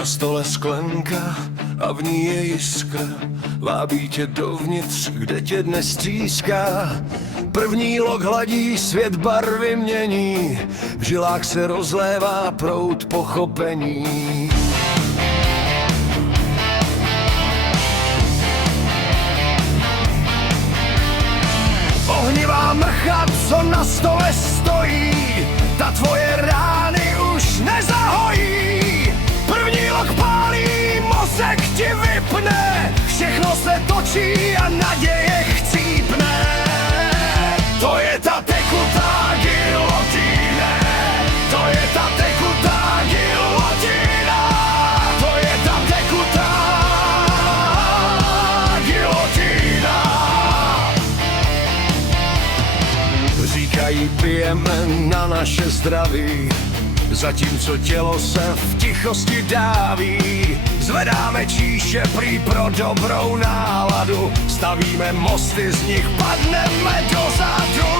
Na stole sklenka a v ní je jiskra, vábí tě dovnitř, kde tě dnes tříská. První lok hladí, svět barvy mění, v žilách se rozlévá proud pochopení. Ohnivá mrcha, co na stole stojí, ta tvoje rány už nezahojí. První lok pálí, mozek ti vypne, všechno se točí a naděje chcípne. To je ta tekutá gilotína, to je ta tekutá gilotína, to je ta tekutá gilotína. Říkají, pijeme na naše zdraví, zatímco tělo se v tichosti dáví. Zvedáme číše prý pro dobrou náladu, stavíme mosty, z nich padneme dozadu.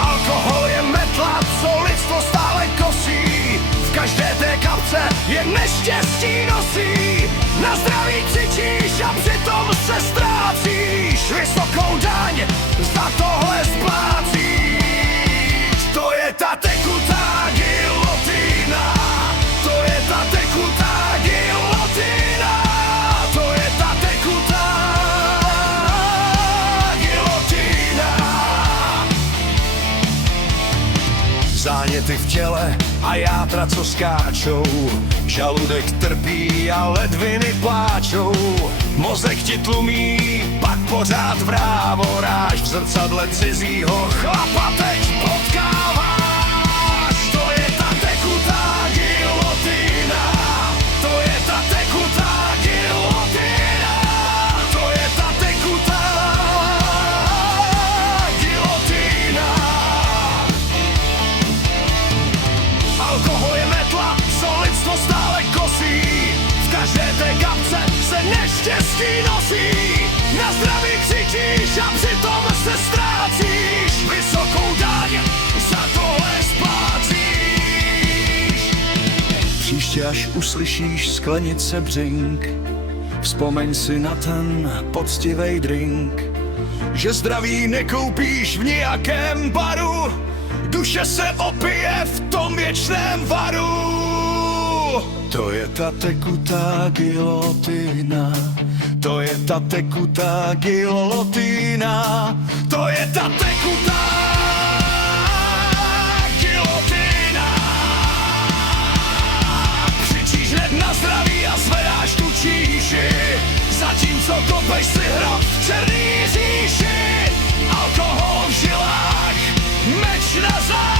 Alkohol je metla, co lidstvo stále kosí, v každé té kapce je neštěstí nosí. Na zdraví křičíš a přitom se ztrácíš, vysokou daň za tohle splácíš. To je ta tekutá gilotína, to je ta tekutá gilotína, to je ta tekutá gilotína. Záněty v těle a játra, co skáčou, žaludek trpí a ledviny pláčou. Mozek ti tlumí, pak pořád vrávoráš, v zrcadle cizího chlapa teď potkáváš. To je ta tekutá gilotína, to je ta tekutá gilotína, to je ta tekutá gilotína. Alkohol je metla, co lidstvo stále kosí, v každé té kapce se neštěstí nosí. Na zdraví křičíš a přitom se ztrácíš, vysokou daň za tohle splácíš. Příště, až uslyšíš sklenice břink, vzpomeň si na ten poctivej drink, že zdraví nekoupíš v nějakém baru, duše se opije v tom věčném varu. To je ta tekutá gilotína, to je ta tekutá gilotína, to je ta tekutá gilotína. Křičíš hned na zdraví a zvedáš tu číši, zatímco kopeš si hrob v černý říši. Alkohol v žilách, meč na zádi.